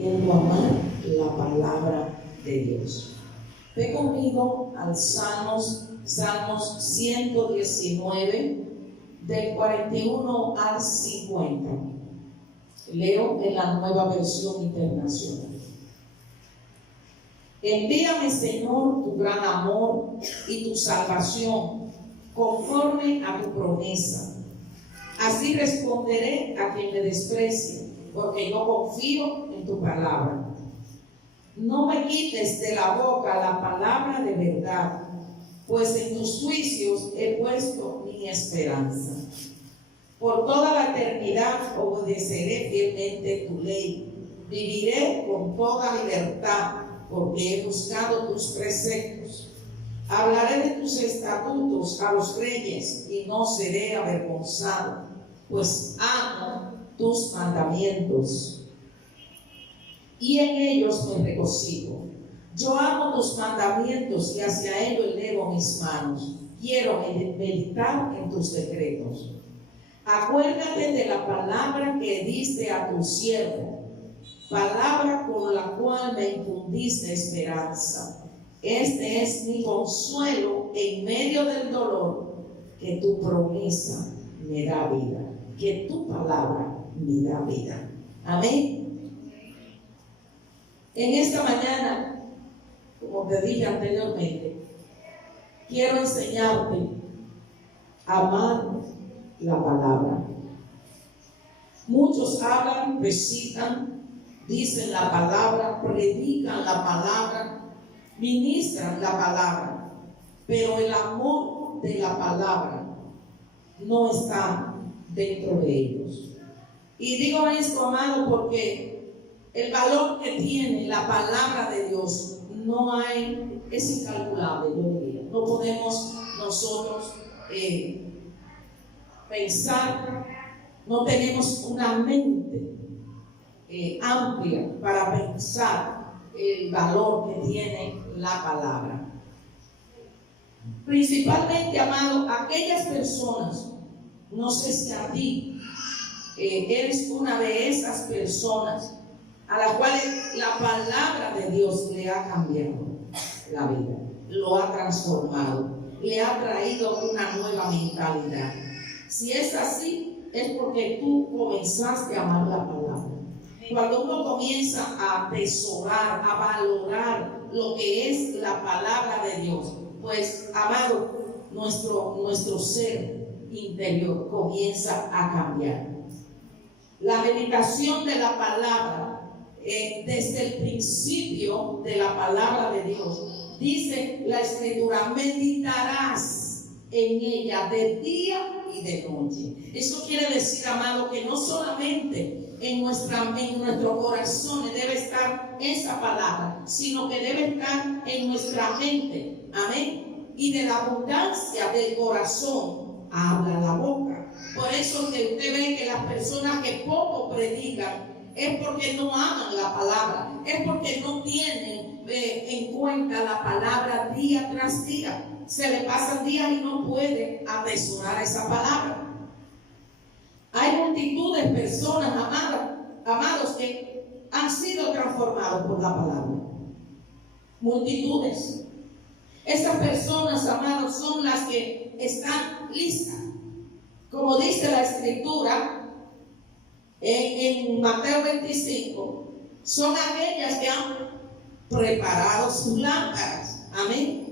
Amar la palabra de Dios. Ve conmigo al Salmos 119, del 41 al 50. Leo en la Nueva Versión Internacional. Envíame, Señor, tu gran amor y tu salvación, conforme a tu promesa. Así responderé a quien me desprecie, porque yo confío en tu palabra. No me quites de la boca la palabra de verdad, pues en tus juicios he puesto mi esperanza. Por toda la eternidad obedeceré fielmente tu ley. Viviré con toda libertad, porque he buscado tus preceptos. Hablaré de tus estatutos a los reyes y no seré avergonzado, pues amo tus mandamientos y en ellos me regocijo. Yo amo tus mandamientos y hacia ellos elevo mis manos. Quiero meditar en tus decretos. Acuérdate de la palabra que diste a tu siervo, palabra con la cual me infundiste esperanza. Este es mi consuelo en medio del dolor, que tu promesa me da vida, que tu palabra me da vida. Amén. En esta mañana, como te dije anteriormente, quiero enseñarte a amar la palabra. Muchos hablan, recitan, dicen la palabra, predican la palabra, ministran la palabra, pero el amor de la palabra no está dentro de ellos. Y digo esto, amado, porque el valor que tiene la palabra de Dios es incalculable, yo diría. No podemos nosotros pensar, no tenemos una mente amplia para pensar el valor que tiene la palabra. Principalmente, amado, aquellas personas, no sé si a ti eres una de esas personas a las cuales la palabra de Dios le ha cambiado la vida, lo ha transformado, le ha traído una nueva mentalidad. Si es así, es porque tú comenzaste a amar la palabra. Cuando uno comienza a atesorar, a valorar lo que es la palabra de Dios, pues, amado, nuestro ser interior comienza a cambiar. La meditación de la palabra, desde el principio de la palabra de Dios, dice la Escritura: meditarás en ella de día y de noche. Eso quiere decir, amado, que no solamente en nuestro corazón debe estar esa palabra, sino que debe estar en nuestra mente. Amén. Y de la abundancia del corazón habla la boca. Por eso que usted ve que las personas que poco predican es porque no aman la palabra, es porque no tienen en cuenta la palabra día tras día. Se le pasan días y no puede atesorar esa palabra. Hay multitud de personas, amados, que han sido transformados por la palabra. Multitudes. Esas personas, amados, son las que están listas. Como dice la Escritura en Mateo 25, son aquellas que han preparado sus lámparas. Amén.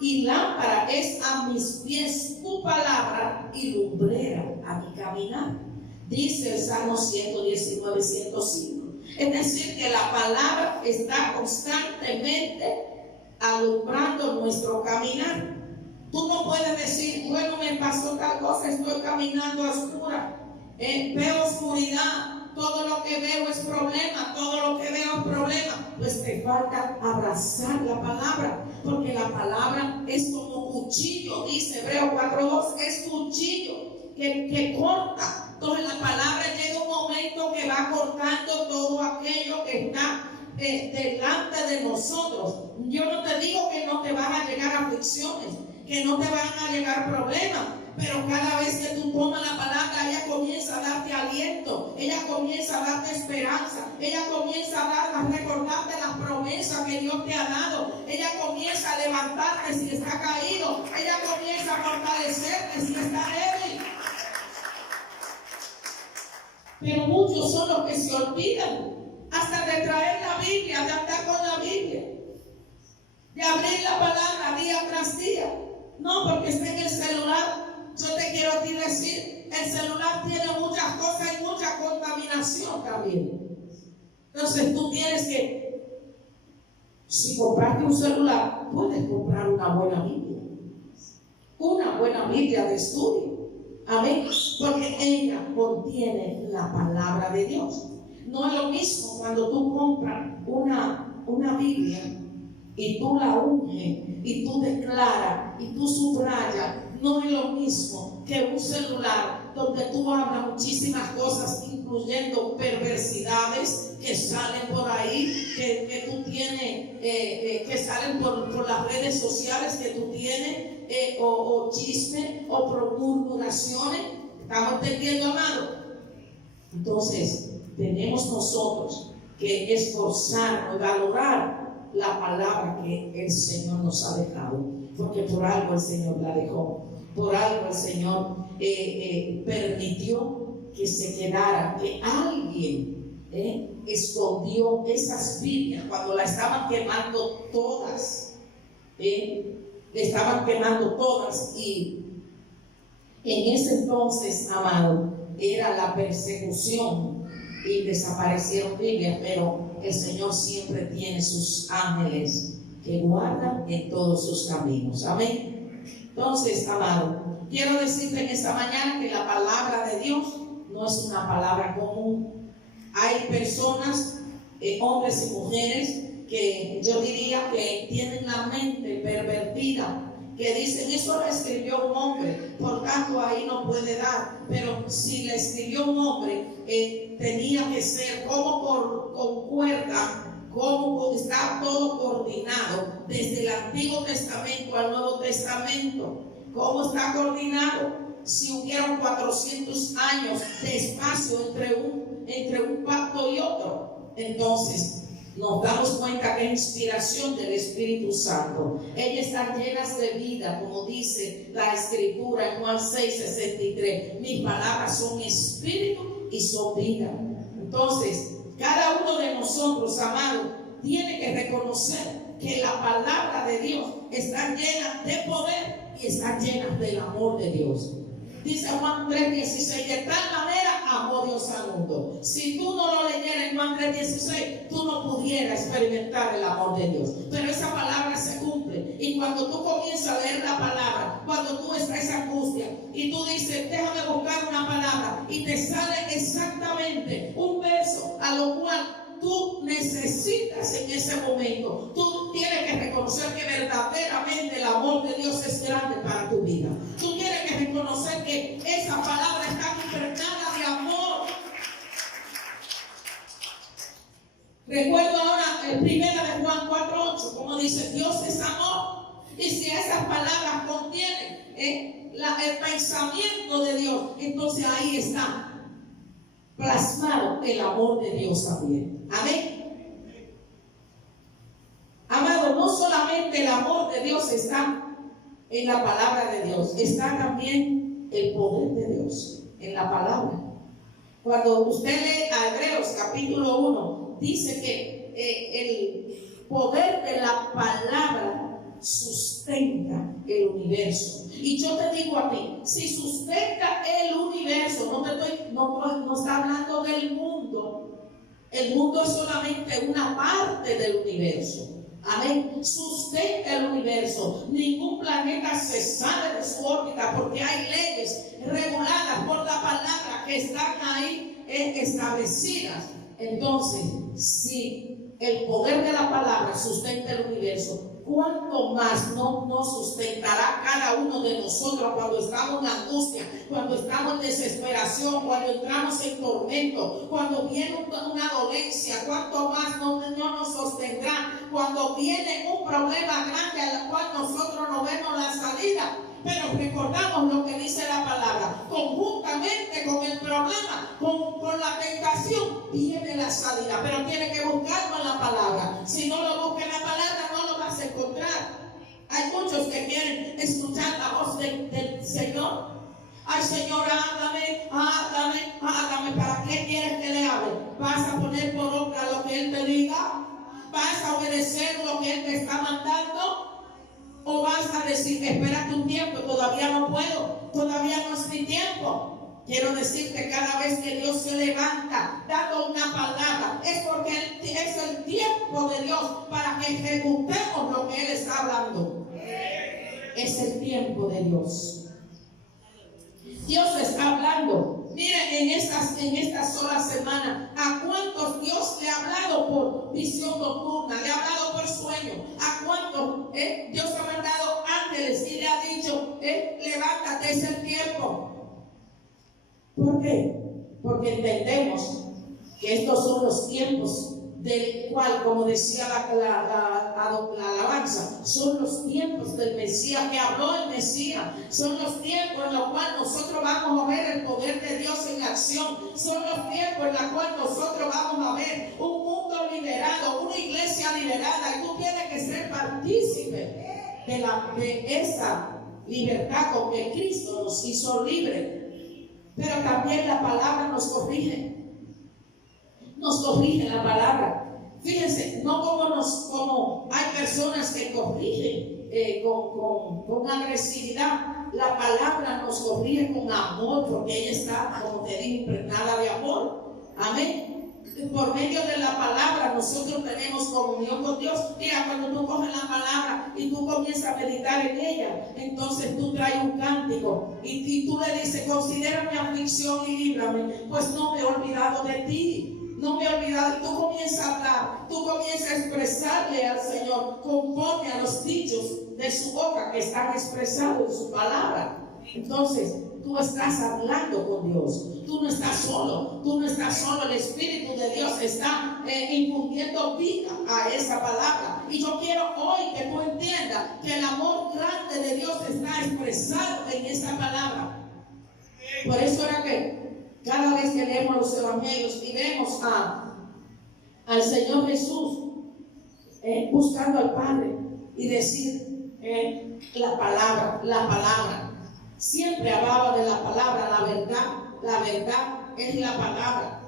Y lámpara es a mis pies tu palabra y lumbrera a mi caminar. Dice el Salmo 119, 105. Es decir, que la palabra está constantemente alumbrando nuestro caminar. Tú no puedes decir, bueno, me pasó tal cosa, estoy caminando a oscuras, veo oscuridad, todo lo que veo es problema, todo lo que veo es problema. Pues te falta abrazar la palabra, porque la palabra es como cuchillo, dice Hebreos 4:2, es cuchillo que corta. Entonces la palabra llega un momento que va cortando todo aquello que está delante de nosotros. Yo no te digo que no te van a llegar aflicciones, que no te van a llegar problemas, pero cada vez que tú tomas la palabra, ella comienza a darte aliento, ella comienza a darte esperanza, ella comienza a recordarte las promesas que Dios te ha dado, ella comienza a levantarte si está caído, ella comienza a fortalecerte si está débil. Pero muchos son los que se olvidan hasta de traer la Biblia, de andar con la Biblia, de abrir la palabra día tras día. No, porque está en el celular. Yo te quiero a ti decir, el celular tiene muchas cosas y mucha contaminación también. Entonces tú tienes que, si compraste un celular, puedes comprar una buena Biblia. Una buena Biblia de estudio. Amén. Porque ella contiene la palabra de Dios. No es lo mismo cuando tú compras una Biblia y tú la unges y tú declaras y tú subrayas. No es lo mismo que un celular donde tú hablas muchísimas cosas, incluyendo perversidades que salen por ahí, que tú tienes, que salen por las redes sociales que tú tienes, o chisme, o murmuraciones. ¿Estamos entendiendo, amado? Entonces, tenemos nosotros que esforzarnos, valorar la palabra que el Señor nos ha dejado, porque por algo el Señor la dejó, por algo el Señor permitió que se quedara, que alguien escondió esas Biblias cuando la estaban quemando todas, estaban quemando todas, y en ese entonces, amado, era la persecución y desaparecieron Biblias, pero el Señor siempre tiene sus ángeles que guardan en todos sus caminos. Amén. Entonces, amado, quiero decirte en esta mañana que la palabra de Dios no es una palabra común. Hay personas, hombres y mujeres, que yo diría que tienen la mente pervertida, que dicen, eso lo escribió un hombre, por tanto ahí no puede dar. Pero si le escribió un hombre, tenía que ser como con cuerda, como está todo coordinado, desde el Antiguo Testamento al Nuevo Testamento. ¿Cómo está coordinado? Si hubieron 400 años de espacio entre un pacto y otro, entonces nos damos cuenta que es inspiración del Espíritu Santo. Ellas están llenas de vida, como dice la Escritura en Juan 6:63. Mis palabras son espíritu y son vida. Entonces, cada uno de nosotros, amado, tiene que reconocer que la palabra de Dios está llena de poder y está llena del amor de Dios. Dice Juan 3:16, de tal manera amó Dios al mundo. Si tú no lo leyeras en Juan 3:16, tú no pudieras experimentar el amor de Dios. Pero esa palabra se cumple. Y cuando tú comienzas a leer la palabra, cuando tú estás en angustia y tú dices, déjame buscar una palabra, y te sale exactamente un verso a lo cual tú necesitas en ese momento, tú tienes que reconocer que verdaderamente el amor de Dios es grande para tu vida. Tú tienes que reconocer que esa palabra está impregnada de amor. Recuerdo ahora el primero de Juan 4:8, como dice, Dios es amor. Y si esas palabras contienen el pensamiento de Dios, entonces ahí está plasmado el amor de Dios también. Amén. Amado, no solamente el amor de Dios está en la palabra de Dios, está también el poder de Dios en la palabra. Cuando usted lee a Hebreos capítulo 1, dice que el poder de la palabra sustenta el universo. Y yo te digo a ti, si sustenta el universo, no está hablando del mundo. El mundo es solamente una parte del universo. Amén. Sustenta el universo. Ningún planeta se sale de su órbita, porque hay leyes reguladas por la palabra que están ahí establecidas. Entonces, si el poder de la palabra sustenta el universo, ¿cuánto más no sustentará cada uno de nosotros cuando estamos en angustia, cuando estamos en desesperación, cuando entramos en tormento, cuando viene una dolencia violencia, cuánto más no nos sostendrá cuando viene un problema grande al cual nosotros no vemos la salida. Pero recordamos lo que dice la palabra, conjuntamente con el problema, con la tentación, viene la salida, pero tiene que buscarlo en la palabra. Si no lo busca en la palabra, no lo vas a encontrar. Hay muchos que quieren escuchar la voz del Señor. Ay, Señor, háblame. ¿Para qué quieres que le hable? ¿Vas a poner por obra lo que Él te diga? ¿Vas a obedecer lo que Él te está mandando? ¿O vas a decir, espérate un tiempo, todavía no puedo, todavía no es mi tiempo? Quiero decirte, cada vez que Dios se levanta dando una palabra, es porque es el tiempo de Dios para que ejecutemos lo que Él está hablando. Es el tiempo de Dios. Dios está hablando. Mire, en esta sola semana, ¿a cuántos Dios le ha hablado por visión nocturna? Le ha hablado por sueño. ¿A cuántos Dios ha mandado ángeles y le ha dicho, levántate, es el tiempo? ¿Por qué? Porque entendemos que estos son los tiempos del cual, como decía la alabanza, son los tiempos del Mesías, que habló el Mesías. Son los tiempos en los cuales nosotros vamos a ver el poder de Dios en acción. Son los tiempos en los cuales nosotros vamos a ver un mundo liberado, una iglesia liberada, y tú tienes que ser partícipe de esa libertad con que Cristo nos hizo libre. Pero también la palabra nos corrige. Nos corrige la palabra. Fíjense, no como hay personas que corrigen con agresividad. La palabra nos corrige con amor, porque ella está, como te dije, impregnada de amor. Amén. Por medio de la palabra nosotros tenemos comunión con Dios. Mira, cuando tú coges la palabra y tú comienzas a meditar en ella, entonces tú traes un cántico y tú le dices, considera mi aflicción y líbrame, pues no me he olvidado de ti. No me he olvidado. Y tú comienzas a hablar, tú comienzas a expresarle al Señor conforme a los dichos de su boca que están expresados en su palabra. Entonces tú estás hablando con Dios. Tú no estás solo. El Espíritu de Dios está infundiendo vida a esa palabra. Y yo quiero hoy que tú entiendas que el amor grande de Dios está expresado en esa palabra. Por eso era que cada vez que leemos los evangelios y vemos al Señor Jesús buscando al Padre y decir la palabra, siempre hablaba de la palabra, la verdad es la palabra.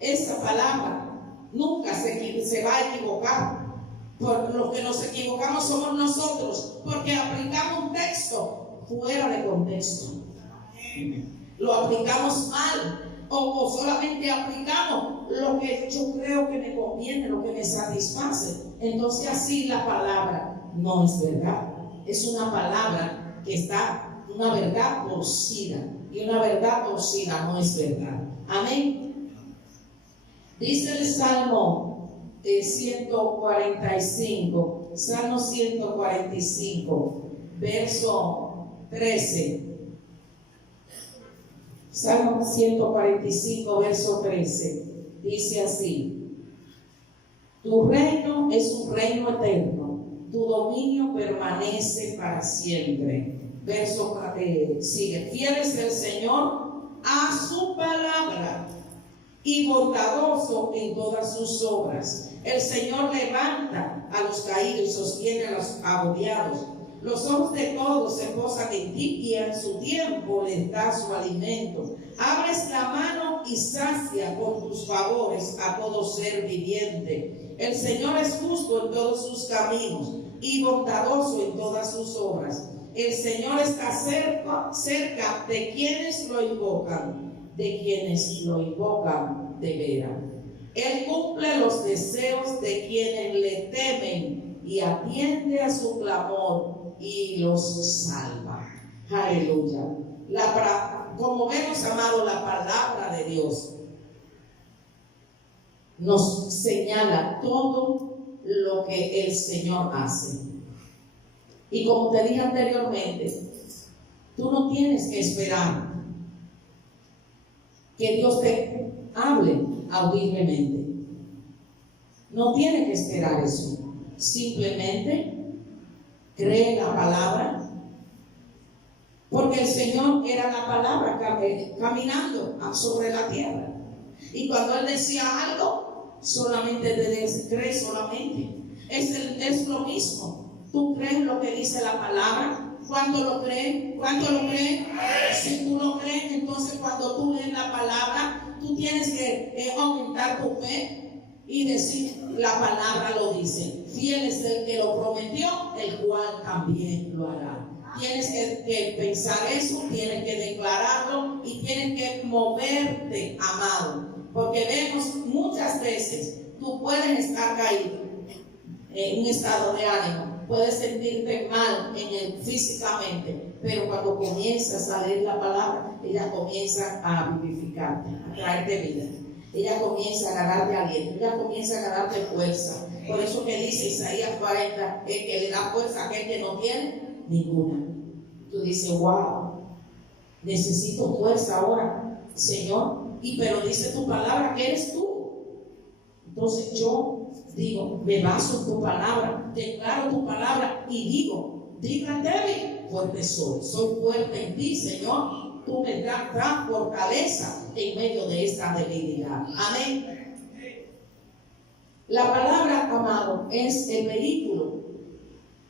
Esa palabra nunca se va a equivocar. Por lo que nos equivocamos somos nosotros, porque aplicamos un texto fuera de contexto. Lo aplicamos mal, o solamente aplicamos lo que yo creo que me conviene, lo que me satisface. Entonces así la palabra no es verdad. Es una palabra que está, una verdad torcida, y una verdad torcida no es verdad. Amén. Dice el Salmo 145, Salmo 145, verso 13. Salmo 145, verso 13, dice así: tu reino es un reino eterno, tu dominio permanece para siempre. Verso sigue: fiel es el Señor a su palabra y bondadoso en todas sus obras. El Señor levanta a los caídos y sostiene a los agobiados. Los ojos de todos se posan en ti y en su tiempo les da su alimento. Abres la mano y sacia con tus favores a todo ser viviente. El Señor es justo en todos sus caminos y bondadoso en todas sus obras. El Señor está cerca de quienes lo invocan, de veras. Él cumple los deseos de quienes le temen y atiende a su clamor y los salva. Aleluya. Como vemos, amado, la palabra de Dios nos señala todo lo que el Señor hace. Y como te dije anteriormente, tú no tienes que esperar que Dios te hable audiblemente. No tiene que esperar eso. Simplemente cree la palabra. Porque el Señor era la palabra caminando sobre la tierra. Y cuando Él decía algo, solamente cree solamente. Es lo mismo. Tú crees lo que dice la palabra. ¿Cuánto lo creen? ¿Cuánto lo creen? Si tú lo crees, entonces cuando tú lees la palabra, tú tienes que aumentar tu fe y decir, la palabra lo dice. Fiel es el que lo prometió, el cual también lo hará. Tienes que pensar eso, tienes que declararlo y tienes que moverte, amado. Porque vemos muchas veces, tú puedes estar caído en un estado de ánimo, puedes sentirte mal físicamente, pero cuando comienzas a leer la palabra, ella comienza a vivificarte, a traerte vida. Ella comienza a ganarte aliento, ella comienza a ganarte fuerza. Por eso que dice Isaías 40, el que le da fuerza a aquel que no tiene ninguna. Tú dices, wow, necesito fuerza ahora, Señor. Pero dice tu palabra que eres tú. Entonces yo digo, me baso en tu palabra, declaro tu palabra y digo, digan débil, fuerte soy fuerte en ti, Señor. Tú me das fortaleza en medio de esta debilidad. Amén. La palabra, amado, es el vehículo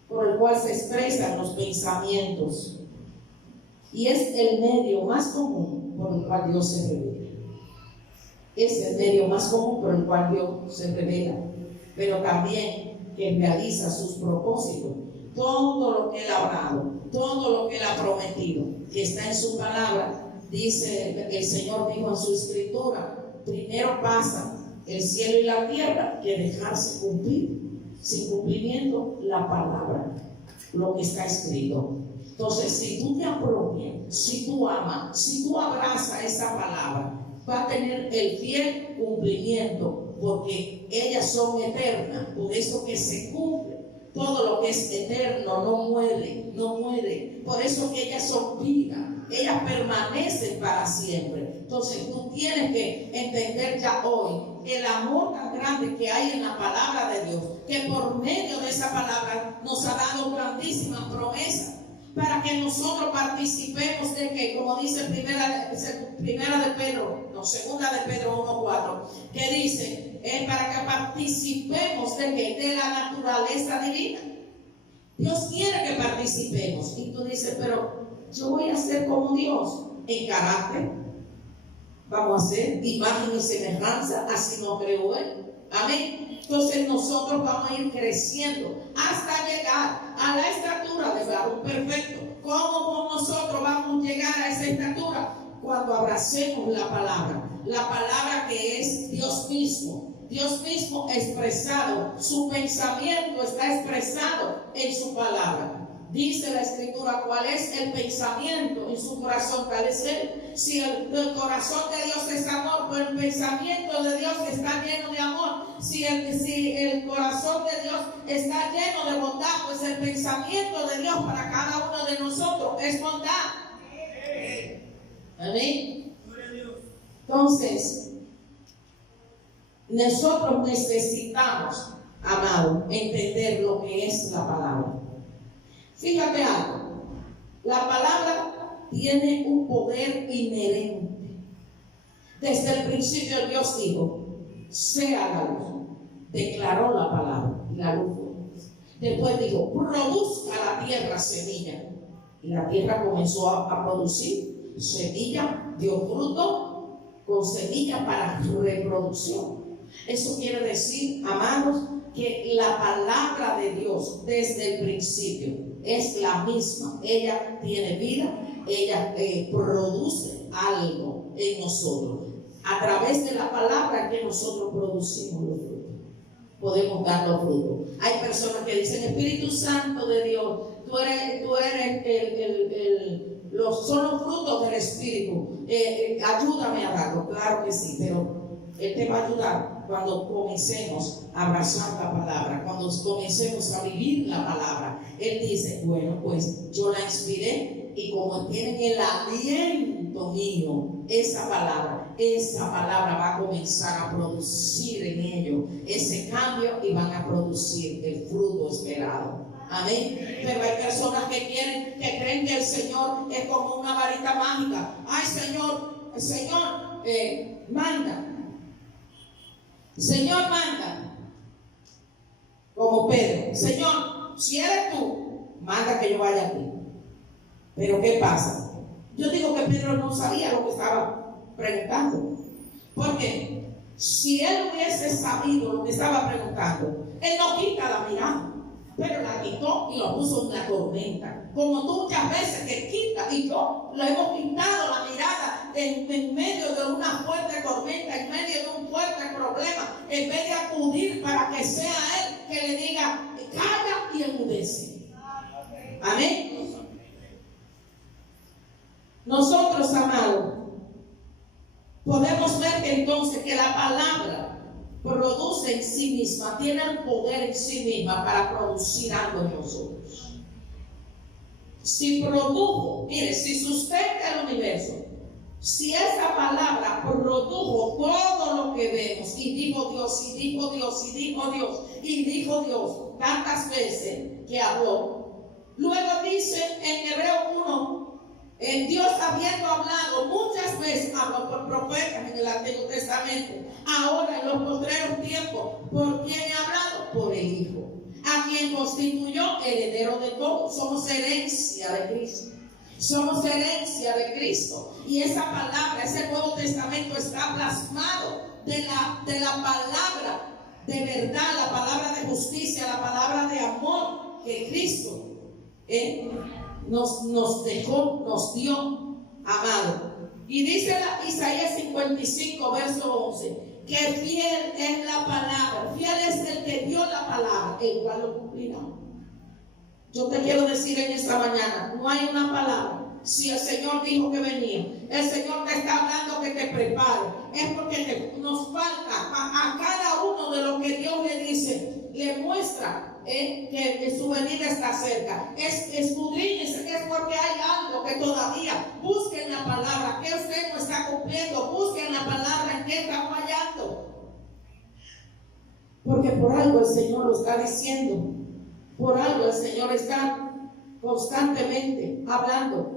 por el cual se expresan los pensamientos y es el medio más común por el cual Dios se revela. Es el medio más común por el cual Dios se revela, pero también que realiza sus propósitos. Todo lo que Él ha hablado, todo lo que Él ha prometido, que está en su palabra, dice el Señor, dijo en su escritura, primero pasa el cielo y la tierra que dejarse cumplir. Sin cumplimiento, la palabra, lo que está escrito. Entonces, si tú te apropias, si tú amas, si tú abrazas esa palabra, va a tener el fiel cumplimiento, porque ellas son eternas. Por eso que se cumple. Todo lo que es eterno no muere, no muere. Por eso que ellas son vida, ellas permanecen para siempre. Entonces tú tienes que entender ya hoy el amor tan grande que hay en la palabra de Dios, que por medio de esa palabra nos ha dado grandísimas promesas, para que nosotros participemos de que, como dice segunda de Pedro 1:4, que dice, para que participemos de que de la naturaleza divina. Dios quiere que participemos. Y tú dices, pero yo voy a ser como Dios en carácter. Vamos a ser imagen y semejanza, así no creo Él. Amén. Entonces nosotros vamos a ir creciendo hasta llegar a la estatura de varón perfecto. ¿Cómo nosotros vamos a llegar a esa estatura? Cuando abracemos la palabra que es Dios mismo. Dios mismo expresado, su pensamiento está expresado en su palabra. Dice la escritura cuál es el pensamiento en su corazón, tal es él. Si el corazón de Dios es amor, pues el pensamiento de Dios está lleno de amor. Si el corazón de Dios está lleno de bondad, pues el pensamiento de Dios para cada uno de nosotros es bondad. Amén. Entonces, nosotros necesitamos, amado, entender lo que es la palabra. Fíjate algo, la palabra tiene un poder inherente. Desde el principio Dios dijo, sea la luz. Declaró la palabra y la luz fue. Después dijo, produzca la tierra semilla. Y la tierra comenzó a producir semilla, dio fruto con semilla para su reproducción. Eso quiere decir, amados, que la palabra de Dios desde el principio es la misma. Ella tiene vida, ella produce algo en nosotros. A través de la palabra que nosotros producimos los frutos, podemos dar los frutos. Hay personas que dicen, Espíritu Santo de Dios, tú eres son los frutos del Espíritu, ayúdame a darlo. Claro que sí, pero Él te va a ayudar cuando comencemos a abrazar la palabra, cuando comencemos a vivir la palabra. Él dice, bueno, pues yo la inspiré y como tienen el aliento mío, esa palabra, esa palabra va a comenzar a producir en ellos ese cambio y van a producir el fruto esperado. Amén. Pero hay personas que creen que el Señor es como una varita mágica. Ay, Señor, el Señor manda. El Señor manda. Como Pedro. Señor, si eres tú, manda que yo vaya a ti. Pero ¿qué pasa? Yo digo que Pedro no sabía lo que estaba preguntando. Porque si él hubiese sabido lo que estaba preguntando, él no quita la mirada, pero la quitó y lo puso en una tormenta. Como tú muchas veces que quitas, y yo lo hemos quitado la mirada en medio de una fuerte tormenta, en medio de un fuerte problema, en vez de acudir para que sea él que le diga, calla y enmudece. Amén. Nosotros, amados, podemos ver que entonces que la palabra produce en sí misma, tiene el poder en sí misma para producir algo en nosotros. Si produjo, mire, si sustenta el universo, si esa palabra produjo todo lo que vemos, y dijo Dios, y dijo Dios, y dijo Dios, y dijo Dios, tantas veces que habló, luego dice en Hebreo 1, Dios habiendo hablado muchas veces, habló por profetas en el Antiguo Testamento, ahora en los postreros tiempos, ¿por quién ha hablado? Por el Hijo, a quien constituyó heredero de todo. Somos herencia de Cristo. Somos herencia de Cristo. Y esa palabra, ese Nuevo Testamento está plasmado de la palabra de verdad, la palabra de justicia, la palabra de amor que Cristo nos dejó, nos dio, amado. Y dice Isaías 55, verso 11, que fiel es la palabra, fiel es el que dio la palabra, el cual lo cumplirá. Yo te quiero decir en esta mañana, no hay una palabra. Si el Señor dijo que venía, el Señor te está hablando que te prepare, es porque nos falta a cada uno de lo que Dios le dice, le muestra que su venida está cerca. Escudriñes, es porque hay algo que todavía, busquen la palabra, que usted no está cumpliendo, busquen la palabra, en que está fallando. Porque por algo el Señor lo está diciendo, por algo el Señor está constantemente hablando.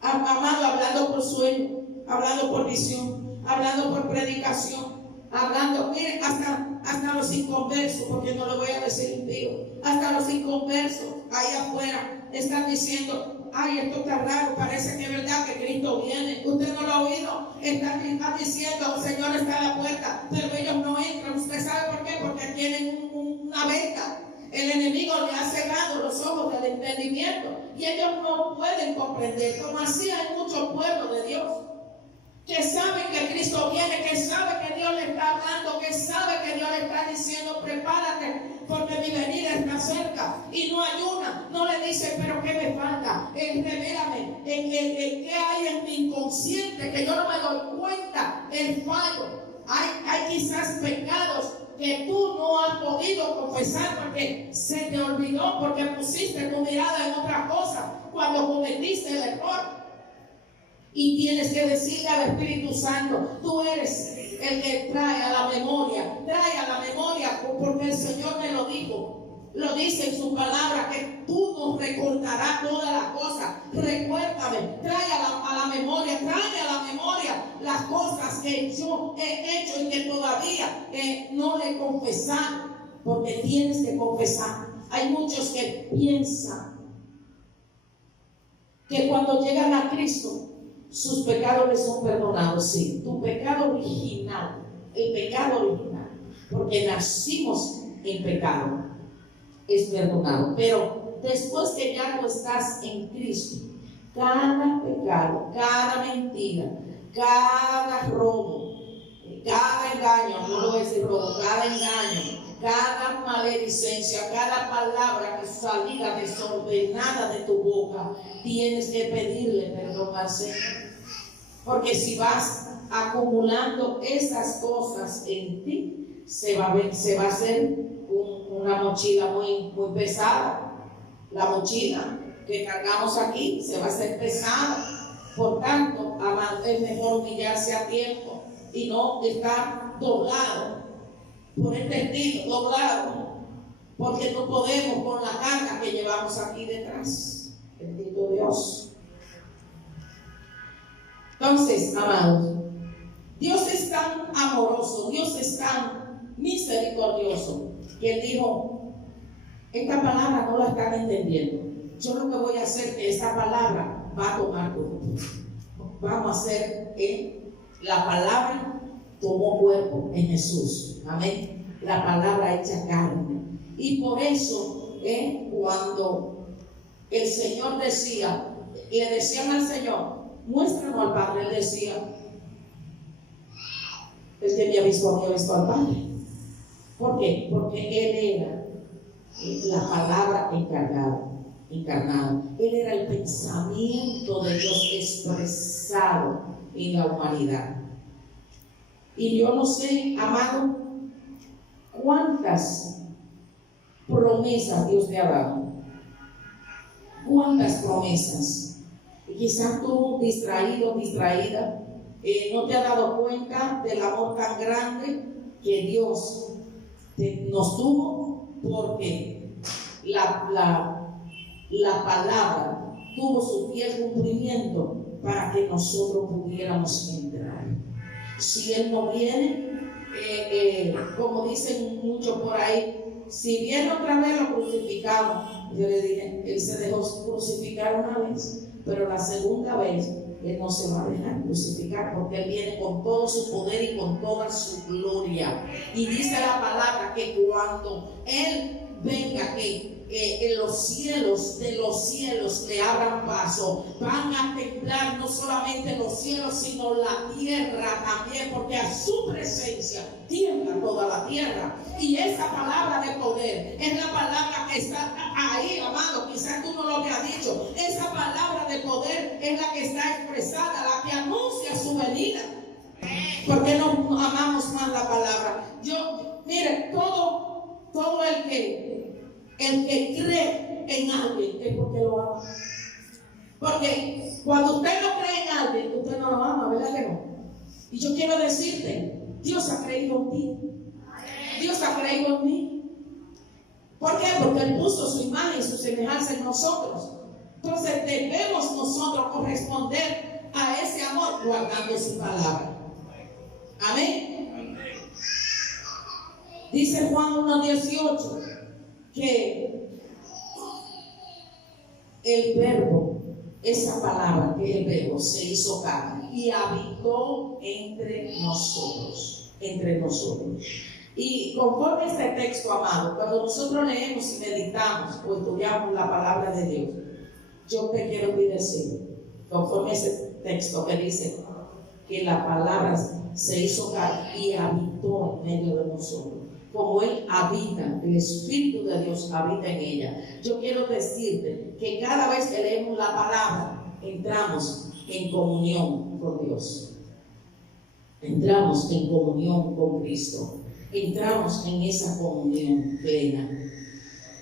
Amado, hablando por sueño, hablando por visión, hablando por predicación, hablando, miren, hasta los inconversos, porque no lo voy a decir impío, hasta los inconversos ahí afuera están diciendo, ay, esto está raro, parece que es verdad que Cristo viene. Usted no lo ha oído, están diciendo, el Señor está a la puerta, pero ellos no entran. ¿Usted sabe por qué? Porque tienen una venta. El enemigo le ha cegado los ojos del entendimiento y ellos no pueden comprender. Como así hay muchos pueblos de Dios que saben que Cristo viene, que saben que Dios le está hablando, que saben que Dios le está diciendo, prepárate porque mi venida está cerca, y no ayuna, no le dice, pero ¿qué me falta? Revélame, ¿en qué hay en mi inconsciente que yo no me doy cuenta? El fallo. Hay quizás pecados que tú no has podido confesar porque se te olvidó, porque pusiste tu mirada en otra cosa cuando cometiste el error. Y tienes que decirle al Espíritu Santo, tú eres el que trae a la memoria, porque el Señor me lo dijo. Lo dice en su palabra, que tú nos recordarás todas las cosas. Recuérdame, trae a la memoria las cosas que yo he hecho y que todavía no le he confesado, porque tienes que confesar. Hay muchos que piensan que cuando llegan a Cristo sus pecados les son perdonados. Sí, tu pecado original, el pecado original, porque nacimos en pecado, es perdonado. Pero después que ya no estás en Cristo, cada pecado, cada mentira, cada robo, cada engaño, no lo voy a decir robo, cada engaño, cada maledicencia, cada palabra que salga desordenada de tu boca, tienes que pedirle perdón al Señor. Porque si vas acumulando esas cosas en ti, se va a hacer una mochila muy, muy pesada. La mochila que cargamos aquí se va a hacer pesada. Por tanto, amado, es mejor humillarse a tiempo y no estar doblado por el destino, doblado, porque no podemos con la carga que llevamos aquí detrás. Bendito Dios. Entonces, amados, Dios es tan amoroso, Dios es tan misericordioso, que Él dijo: esta palabra no la están entendiendo. Yo lo que voy a hacer es que esta palabra va a tomar cuerpo. Vamos a hacer la palabra tomó cuerpo en Jesús. Amén. La palabra hecha carne. Y por eso, cuando el Señor decía, le decían al Señor: muéstranos al Padre, Él decía: el que me ha visto a mí ha visto al Padre. ¿Por qué? Porque Él era la palabra encarnada. Él era el pensamiento de Dios expresado en la humanidad. Y yo no sé, amado, cuántas promesas Dios te ha dado. Cuántas promesas. Y quizás tú, distraído, distraída, no te has dado cuenta del amor tan grande que Dios nos tuvo, porque la palabra tuvo su fiel cumplimiento para que nosotros pudiéramos entrar. Si Él no viene, como dicen muchos por ahí, si viene otra vez lo crucificamos. Yo le dije: Él se dejó crucificar una vez, pero la segunda vez Él no se va a dejar crucificar, porque Él viene con todo su poder y con toda su gloria. Y dice la palabra que cuando Él venga, que en los cielos de los cielos le abran paso, van a temblar no solamente los cielos, sino la tierra también, porque a su presencia tiembla toda la tierra. Y esa palabra de poder es la palabra que está ahí, amado. Quizás tú no lo habías dicho. Esa palabra de poder es la que está expresada, la que anuncia su venida. ¿Por qué no amamos más la palabra? Mire, todo el que cree en alguien es porque lo ama. Porque cuando usted no cree en alguien, usted no lo ama, ¿verdad que no? Y yo quiero decirte: Dios ha creído en ti. Dios ha creído en mí. ¿Por qué? Porque Él puso su imagen y su semejanza en nosotros. Entonces debemos nosotros corresponder a ese amor guardando su palabra. Amén. Dice Juan 1:18 que el verbo, esa palabra que es el verbo, se hizo carne y habitó entre nosotros. Y conforme a este texto, amado, cuando nosotros leemos y meditamos o estudiamos la palabra de Dios, yo te quiero decir, conforme a ese texto que dice que la palabra se hizo carne y habitó en medio de nosotros, como Él habita, el Espíritu de Dios habita en ella. Yo quiero decirte que cada vez que leemos la palabra, entramos en comunión con Dios. Entramos en comunión con Cristo. Entramos en esa comunión plena.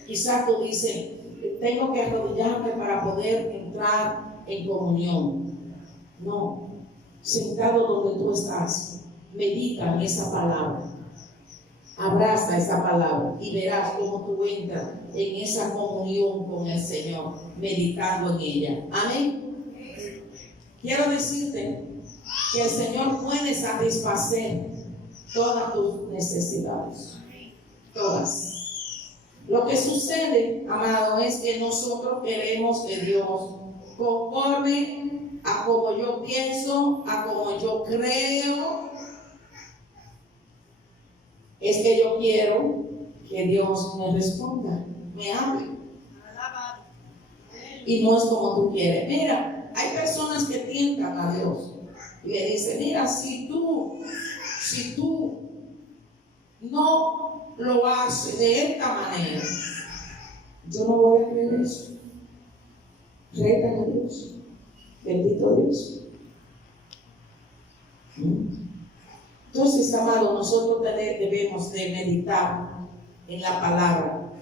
Quizás tú dices: tengo que arrodillarme para poder entrar en comunión. No, sentado donde tú estás, medita en esa palabra. Abraza esa palabra y verás cómo tú entras en esa comunión con el Señor, meditando en ella. Amén. Quiero decirte que el Señor puede satisfacer todas tus necesidades. Todas. Lo que sucede, amado, es que nosotros queremos que Dios, conforme a como yo pienso, a como yo creo, es que yo quiero que Dios me responda, me hable. Y no es como tú quieres. Mira, hay personas que tientan a Dios y le dicen: mira, si tú no lo haces de esta manera, yo no voy a creer eso. Retan a Dios. Bendito Dios. Entonces, amado, nosotros debemos de meditar en la palabra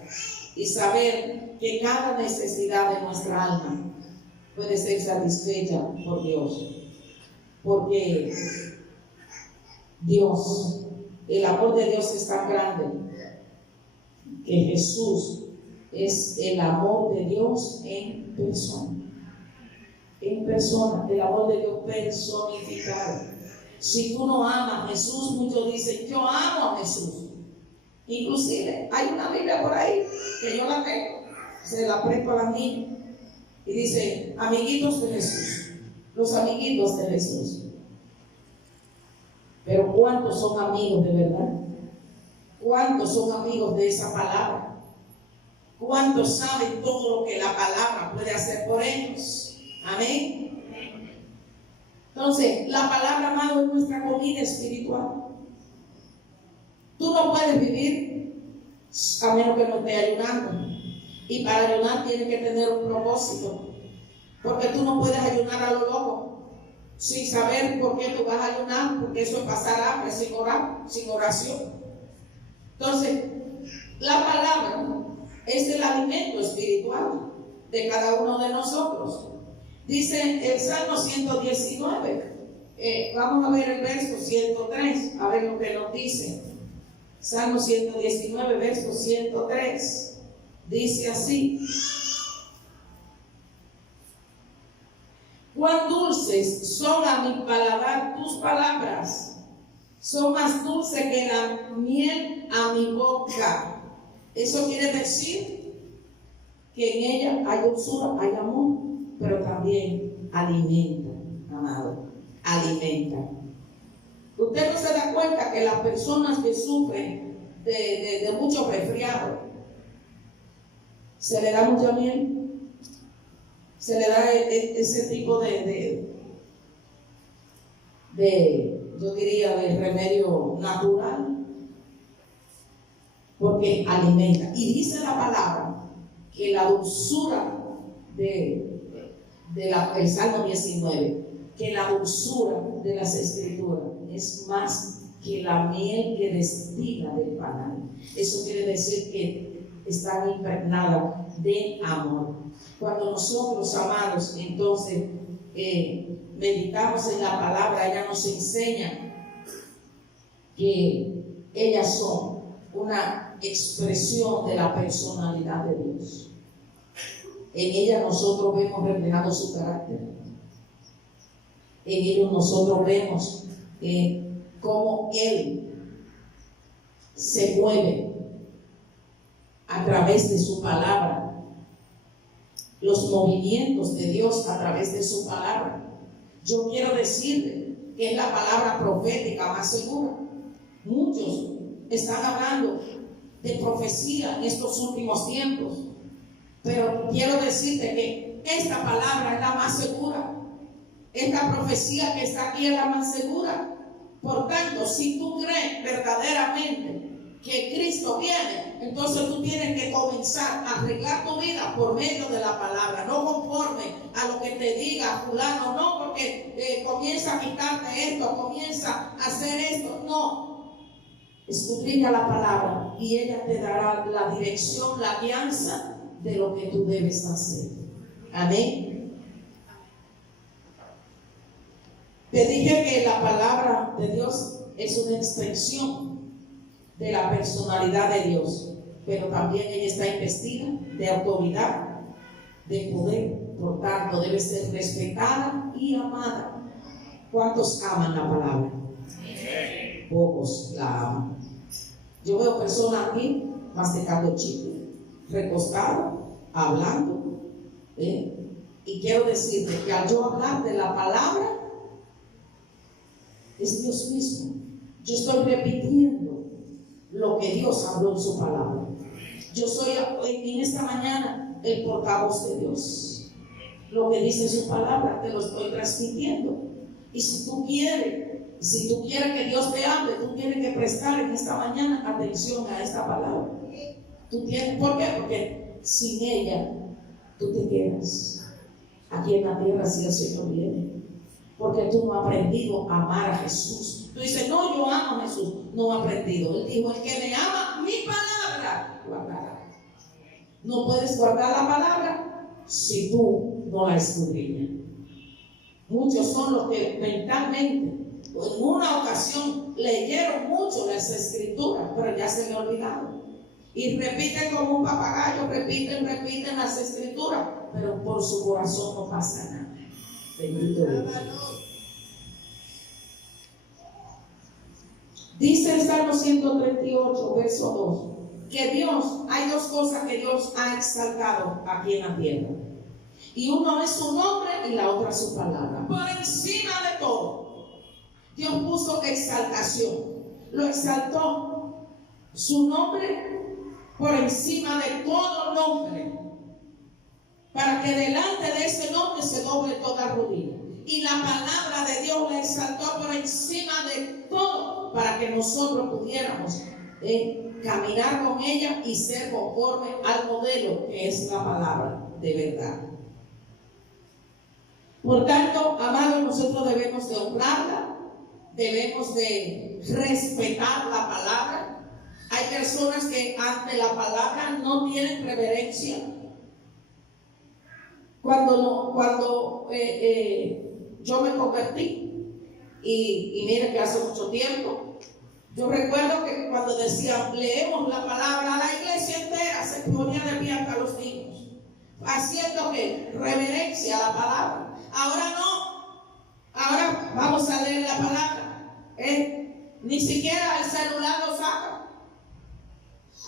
y saber que cada necesidad de nuestra alma puede ser satisfecha por Dios. porque Dios, el amor de Dios es tan grande que Jesús es el amor de Dios en persona. En persona, el amor de Dios personificado. Si tú no amas a Jesús, muchos dicen, yo amo a Jesús. Inclusive, hay una Biblia por ahí, que yo la tengo, se la presto a la niña, y dice, amiguitos de Jesús, los amiguitos de Jesús. Pero ¿cuántos son amigos de verdad? ¿Cuántos son amigos de esa palabra? ¿Cuántos saben todo lo que la palabra puede hacer por ellos? Amén. Entonces, la palabra, amado, es nuestra comida espiritual. Tú no puedes vivir a menos que no estés ayunando. Y para ayunar tienes que tener un propósito. Porque tú no puedes ayunar a lo loco sin saber por qué tú vas a ayunar, porque eso es pasar hambre sin orar, sin oración. Entonces, la palabra es el alimento espiritual de cada uno de nosotros. Dice el Salmo 119, vamos a ver el verso 103, a ver lo que nos dice. Salmo 119, verso 103, dice así: cuán dulces son a mi paladar tus palabras, son más dulces que la miel a mi boca. Eso quiere decir que en ella hay dulzura, hay amor, pero también alimenta, amado, alimenta. Usted no se da cuenta que las personas que sufren de mucho resfriado, se le da mucha miel, se le da ese tipo yo diría, de remedio natural, porque alimenta. Y dice la palabra que la dulzura el Salmo 19, que la dulzura de las Escrituras es más que la miel que destila del panal. Eso quiere decir que están impregnadas de amor. Cuando nosotros, amados, entonces meditamos en la palabra, ella nos enseña que ellas son una expresión de la personalidad de Dios. En ella nosotros vemos reflejado su carácter. En ellos nosotros vemos cómo Él se mueve a través de su palabra, los movimientos de Dios a través de su palabra. Yo quiero decirle que es la palabra profética más segura. Muchos están hablando de profecía en estos últimos tiempos, pero quiero decirte que esta palabra es la más segura. Esta profecía que está aquí es la más segura. Por tanto, si tú crees verdaderamente que Cristo viene, entonces tú tienes que comenzar a arreglar tu vida por medio de la palabra, no conforme a lo que te diga fulano, no porque comienza a quitarte esto, comienza a hacer esto, no. Escudriña la palabra y ella te dará la dirección, la guianza de lo que tú debes hacer. Amén. Te dije que la palabra de Dios es una extensión de la personalidad de Dios, pero también ella está investida de autoridad, de poder. Por tanto, debe ser respetada y amada. ¿Cuántos aman la palabra? Pocos la aman. Yo veo personas aquí masticando chicle, recostado, hablando, y quiero decirte que al yo hablar de la palabra, es Dios mismo. Yo estoy repitiendo lo que Dios habló en su palabra. Yo soy en esta mañana el portavoz de Dios. Lo que dice su palabra te lo estoy transmitiendo. Y si tú quieres que Dios te hable, tú tienes que prestar en esta mañana atención a esta palabra. ¿Por qué? Porque sin ella tú te quedas aquí en la tierra si el Señor viene. Porque tú no has aprendido a amar a Jesús. Tú dices, no, yo amo a Jesús. No he aprendido. Él dijo, el que me ama, mi palabra guardará. No puedes guardar la palabra si tú no la escudriñas. Muchos son los que mentalmente o en una ocasión leyeron mucho las escrituras, pero ya se le olvidaron. Y repiten como un papagayo, repiten las escrituras, pero por su corazón no pasa nada. Bendito Dios. Dice el Salmo 138, verso 2, que hay dos cosas que Dios ha exaltado aquí en la tierra. Y uno es su nombre y la otra su palabra. Por encima de todo, Dios puso exaltación. Lo exaltó su nombre por encima de todo nombre, para que delante de ese nombre se doble toda rodilla. Y la palabra de Dios la exaltó por encima de todo, para que nosotros pudiéramos caminar con ella y ser conforme al modelo que es la palabra de verdad. Por tanto, amados, nosotros debemos de honrarla, debemos de respetar la palabra. Hay personas que ante la palabra no tienen reverencia. Cuando yo me convertí, y mire que hace mucho tiempo, yo recuerdo que cuando decían leemos la palabra, la iglesia entera se ponía de pie hasta los niños, haciendo que reverencia a la palabra. Ahora no, ahora vamos a leer la palabra, ni siquiera el celular lo saca.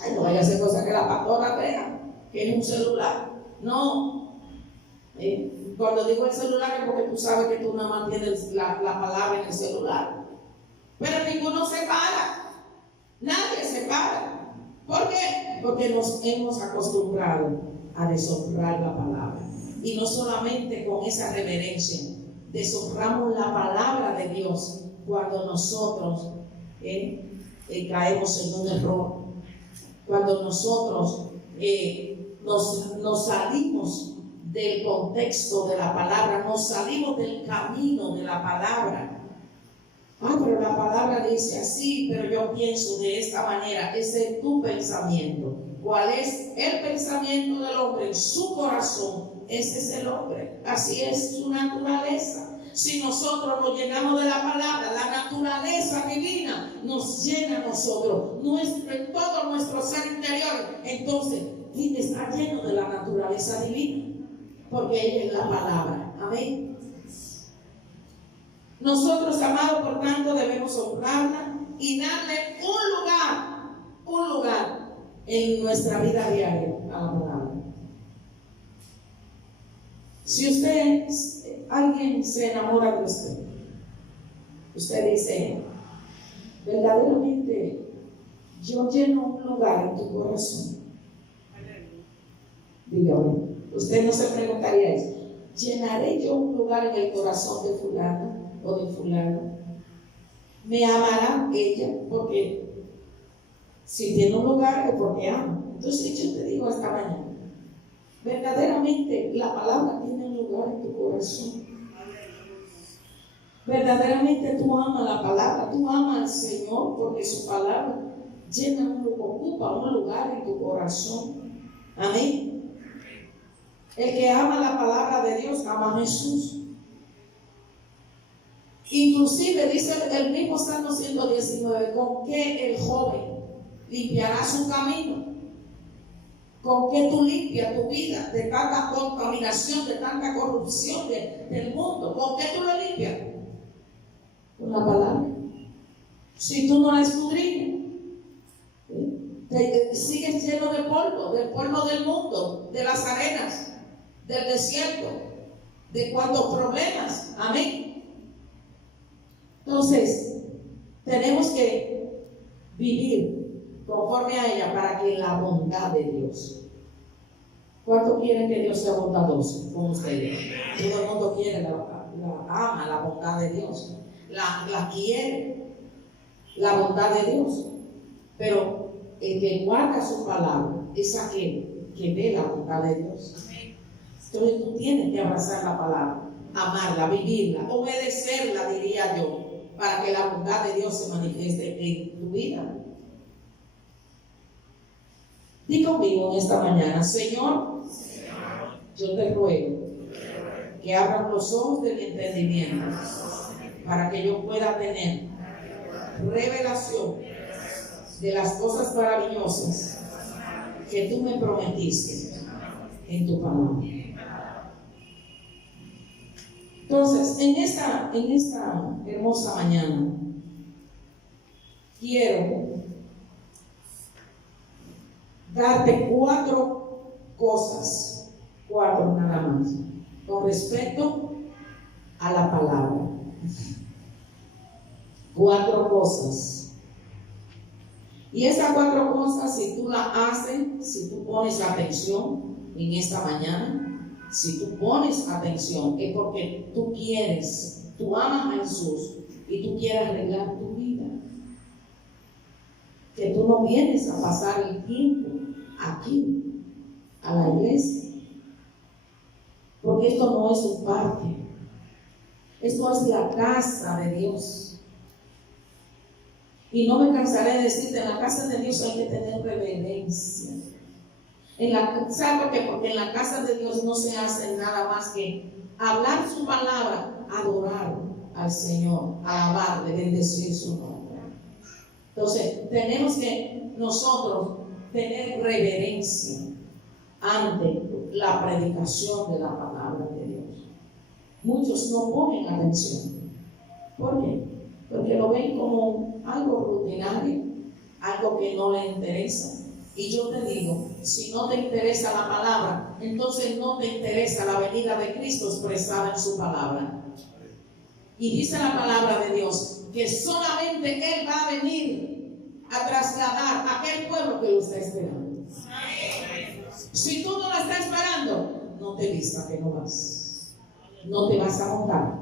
Ay, no vaya a hacer cosa que la pastora vea que es un celular. No, cuando digo el celular es porque tú sabes que tú nada más tienes la palabra en el celular. Pero ninguno se para, nadie se para. ¿Por qué? Porque nos hemos acostumbrado a deshonrar la palabra. Y no solamente con esa reverencia, deshonramos la palabra de Dios cuando nosotros caemos en un error. Cuando nosotros nos salimos del contexto de la palabra, nos salimos del camino de la palabra. Pero la palabra dice así, pero yo pienso de esta manera. Ese es tu pensamiento. ¿Cuál es el pensamiento del hombre en su corazón? Ese es el hombre. Así es su naturaleza. Si nosotros nos llenamos de la palabra, la naturaleza divina nos llena a nosotros, todo nuestro ser interior. Entonces, está lleno de la naturaleza divina, porque ella es la palabra. Amén. Nosotros, amados, por tanto, debemos honrarla y darle un lugar en nuestra vida diaria a la palabra. Si alguien se enamora de usted dice, verdaderamente, yo lleno un lugar en tu corazón. Dígame, usted no se preguntaría eso. ¿Llenaré yo un lugar en el corazón de fulana o de fulano? ¿Me amará ella? Porque si tiene un lugar es porque ama. Entonces yo te digo esta mañana, verdaderamente la palabra tiene un lugar en tu corazón. Verdaderamente tú amas la palabra, tú amas al Señor, porque su palabra ocupa un lugar en tu corazón. Amén. El que ama la palabra de Dios ama a Jesús. Inclusive dice el mismo Salmo 119, ¿con qué el joven limpiará su camino? ¿Con qué tú limpias tu vida de tanta contaminación, de tanta corrupción del mundo? ¿Con qué tú lo limpias? Con la palabra. Si tú no la escudriñas, sigues lleno de polvo, del polvo del mundo, de las arenas, del desierto, de cuantos problemas. Amén. Entonces, tenemos que vivir conforme a ella para que la bondad de Dios. ¿Cuánto quieren que Dios sea bondadoso con ustedes? Todo el mundo quiere, ama la bondad de Dios. La quiere, la bondad de Dios. Pero el que guarda su palabra es aquel que ve la bondad de Dios. Entonces tú tienes que abrazar la palabra, amarla, vivirla, obedecerla, diría yo, para que la bondad de Dios se manifieste en tu vida. Di conmigo en esta mañana, Señor, yo te ruego que abran los ojos del entendimiento para que yo pueda tener revelación de las cosas maravillosas que tú me prometiste en tu palabra. Entonces, en esta hermosa mañana, quiero darte 4 cosas, 4 nada más, con respecto a la palabra. 4 cosas. Y esas 4 cosas, si tú las haces, si tú pones atención en esta mañana, si tú pones atención, es porque tú quieres, tú amas a Jesús y tú quieres arreglar tu vida. Que tú no vienes a pasar el tiempo aquí, a la iglesia, porque esto no es un parque, esto es la casa de Dios. Y no me cansaré de decirte, en la casa de Dios hay que tener reverencia. ¿Sabe por qué? Porque en la casa de Dios no se hace nada más que hablar su palabra, adorar al Señor, alabarle, bendecir su nombre. Entonces, tenemos que nosotros tener reverencia ante la predicación de la palabra de Dios. Muchos no ponen atención. ¿Por qué? Porque lo ven como algo rutinario, algo que no les interesa. Y yo te digo, si no te interesa la palabra, entonces no te interesa la venida de Cristo expresada en su palabra. Y dice la palabra de Dios que solamente Él va a venir a trasladar a aquel pueblo que lo está esperando. Si tú no lo estás esperando, no te vistas que no vas. No te vas a montar.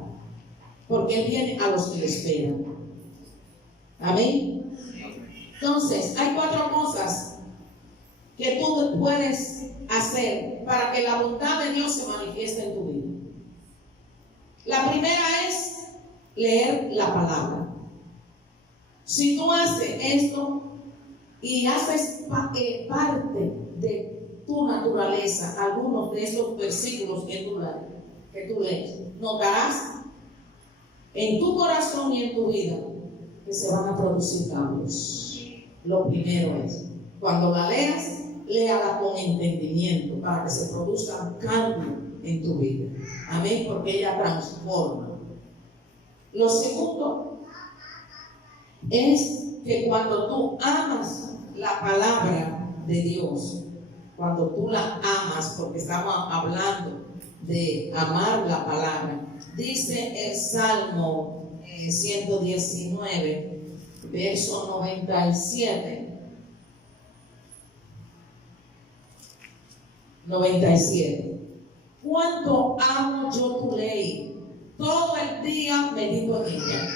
Porque Él viene a los que le esperan. Amén. Entonces, hay 4 cosas que tú puedes hacer para que la bondad de Dios se manifieste en tu vida. La primera es leer la palabra. Si tú haces esto y haces parte de tu naturaleza, algunos de esos versículos que tú lees, notarás en tu corazón y en tu vida que se van a producir cambios. Lo primero es, cuando la leas, léala con entendimiento para que se produzca cambio en tu vida. Amén, porque ella transforma. Lo segundo es que cuando tú amas la palabra de Dios, cuando tú la amas, porque estamos hablando de amar la palabra, dice el Salmo 119, verso 97. 97. ¿Cuánto amo yo tu ley? Todo el día medito en ella.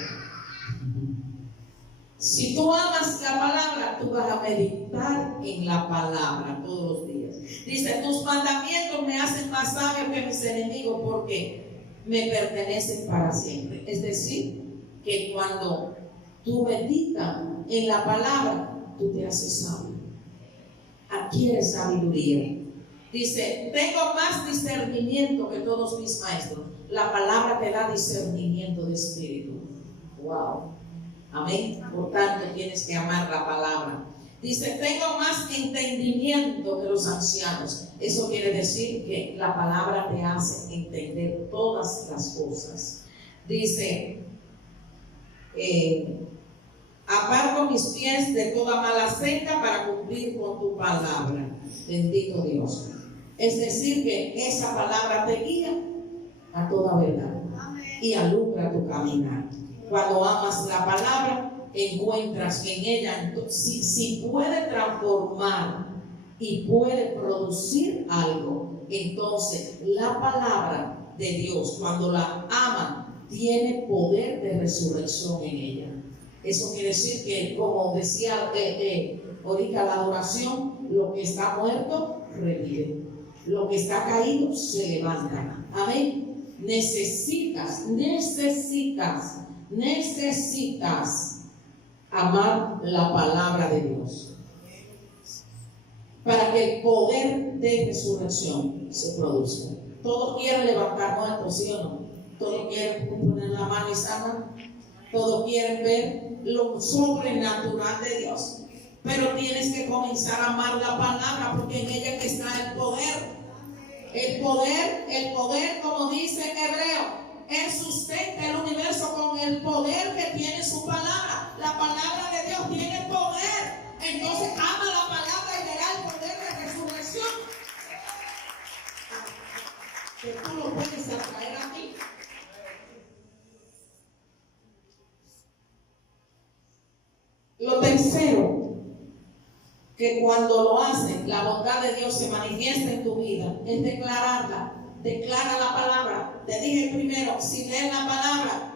Si tú amas la palabra, tú vas a meditar en la palabra todos los días. Dice, tus mandamientos me hacen más sabio que mis enemigos porque me pertenecen para siempre. Es decir, que cuando tú meditas en la palabra, tú te haces sabio. Adquieres sabiduría. Dice, tengo más discernimiento que todos mis maestros. La palabra te da discernimiento de espíritu. Wow. Amén. Por tanto, tienes que amar la palabra. Dice, tengo más entendimiento que los ancianos. Eso quiere decir que la palabra te hace entender todas las cosas. Dice, aparto mis pies de toda mala senda para cumplir con tu palabra. Bendito Dios. Es decir, que esa palabra te guía a toda verdad y alumbra tu caminar. Cuando amas la palabra, encuentras que en ella, si puede transformar y puede producir algo, entonces la palabra de Dios, cuando la aman, tiene poder de resurrección en ella. Eso quiere decir que, como decía ahorita la adoración, lo que está muerto revive, lo que está caído se levanta. Amén. Necesitas amar la palabra de Dios para que el poder de resurrección se produzca. Todos quieren levantar muertos, ¿sí o no? Todos quieren poner la mano y sanar. Todos quieren ver lo sobrenatural de Dios. Pero tienes que comenzar a amar la palabra, porque en ella que está el poder. El poder, como dice en Hebreo, Él sustenta el universo con el poder que tiene su palabra. La palabra de Dios tiene poder. Entonces ama la palabra y verá el poder de resurrección. Que tú lo puedes atraer a ti. Lo tercero, que cuando lo hacen, la bondad de Dios se manifiesta en tu vida, es declararla. Declara la palabra. Te dije primero, si lees la palabra,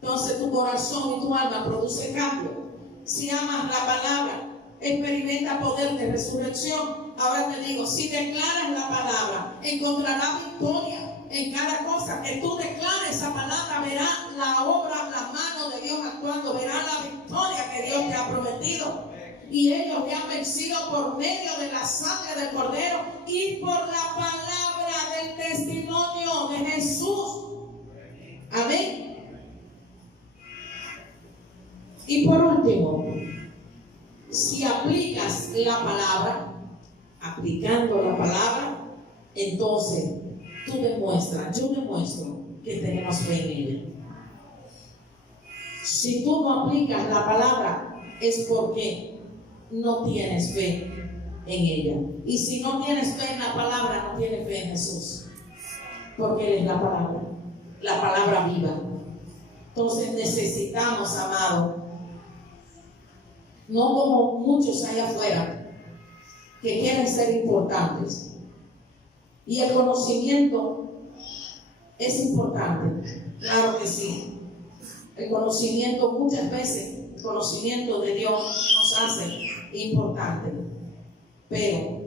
entonces tu corazón y tu alma produce cambio. Si amas la palabra, experimenta poder de resurrección. Ahora te digo, si declaras la palabra, encontrarás victoria en cada cosa que tú declares. Esa palabra verá la obra, la mano de Dios actuando, verá la victoria que Dios te ha prometido. Y ellos te han vencido por medio de la sangre del Cordero y por la palabra del testimonio de Jesús. Amén. Y por último, si aplicas la palabra, aplicando la palabra, entonces tú demuestras, yo demuestro que tenemos fe en ella. Si tú no aplicas la palabra, es porque no tienes fe en ella. Y si no tienes fe en la palabra, no tienes fe en Jesús, porque Él es la palabra viva. Entonces necesitamos, amado, no como muchos allá afuera que quieren ser importantes. Y el conocimiento es importante, claro que sí. El conocimiento, muchas veces, el conocimiento de Dios nos hace importante, pero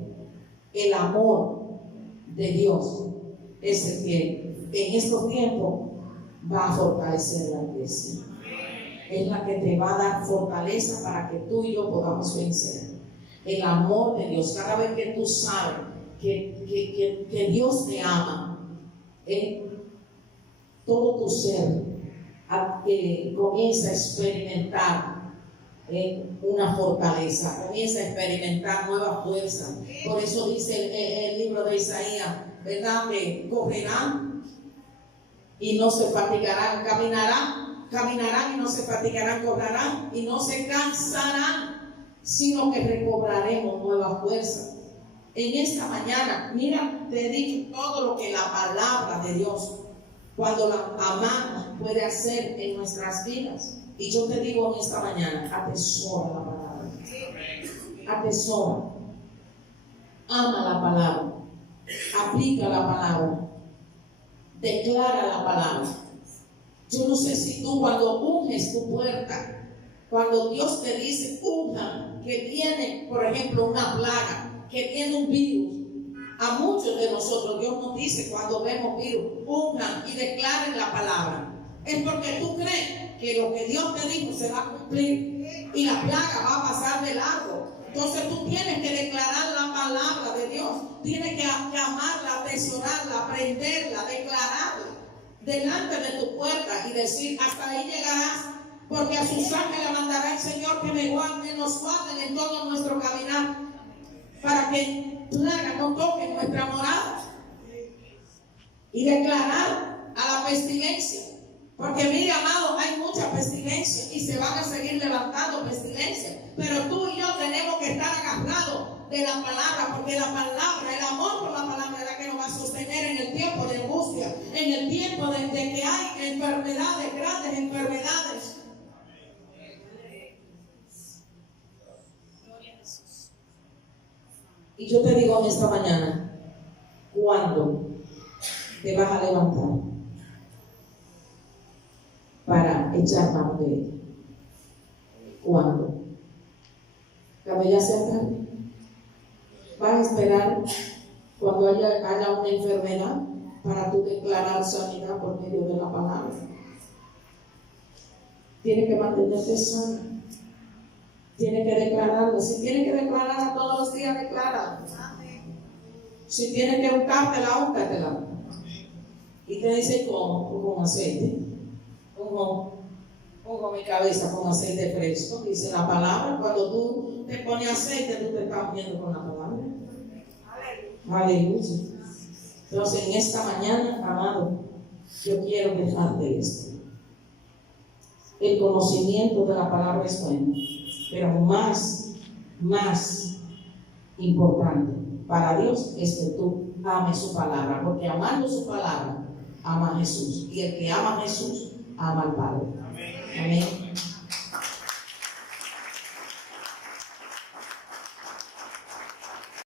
el amor de Dios es el que en estos tiempos va a fortalecer la iglesia. Es la que te va a dar fortaleza para que tú y yo podamos vencer. El amor de Dios, cada vez que tú sabes que Dios te ama, todo tu ser comienza a experimentar una fortaleza, comienza a experimentar nueva fuerza. Por eso dice el libro de Isaías, ¿verdad? Que correrán y no se fatigarán, caminarán y no se fatigarán, correrán y no se cansarán, sino que recobraremos nueva fuerza. En esta mañana, mira, te he dicho todo lo que la palabra de Dios, cuando la amamos, puede hacer en nuestras vidas. Y yo te digo en esta mañana, atesora la palabra. Atesora. Ama la palabra. Aplica la palabra. Declara la palabra. Yo no sé si tú cuando unges tu puerta, cuando Dios te dice, unja, que viene, por ejemplo, una plaga, que viene un virus. A muchos de nosotros Dios nos dice cuando vemos virus, unjan y declaren la palabra. Es porque tú crees que lo que Dios te dijo se va a cumplir y la plaga va a pasar de largo. Entonces tú tienes que declarar la palabra de Dios. Tienes que amarla, atesorarla, aprenderla, declararla delante de tu puerta y decir, hasta ahí llegarás, porque a sus ángeles mandará el Señor que me guarden, nos guarden en todo nuestro caminar, para que plaga no toque nuestra morada. Y declarar a la pestilencia. Porque mire, amado, hay mucha pestilencia y se van a seguir levantando pestilencias. Pero tú y yo tenemos que estar agarrados de la palabra, porque la palabra, el amor por la palabra es la que nos va a sostener en el tiempo de angustia, en el tiempo de que hay enfermedades, grandes enfermedades. Y yo te digo en esta mañana, ¿cuándo te vas a levantar para echar mano de ella? ¿Cuándo? ¿La voy a hacer tarde? ¿Vas a esperar cuando haya una enfermedad para tú declarar sanidad por medio de la palabra? Tienes que mantenerte sano. Tienes que declararlo. Si tienes que declararla todos los días, declárala. Si tienes que untártela, úntatela. Y te dice, ¿cómo? Con aceite. Pongo mi cabeza con aceite fresco. Dice la palabra. Cuando tú te pones aceite, tú te estás uniendo con la palabra. Aleluya. Entonces, en esta mañana, amado, yo quiero dejarte esto. El conocimiento de la palabra es bueno, pero más importante para Dios es que tú ames su palabra, porque amando su palabra, ama a Jesús. Y el que ama a Jesús, ama al Padre. Amén.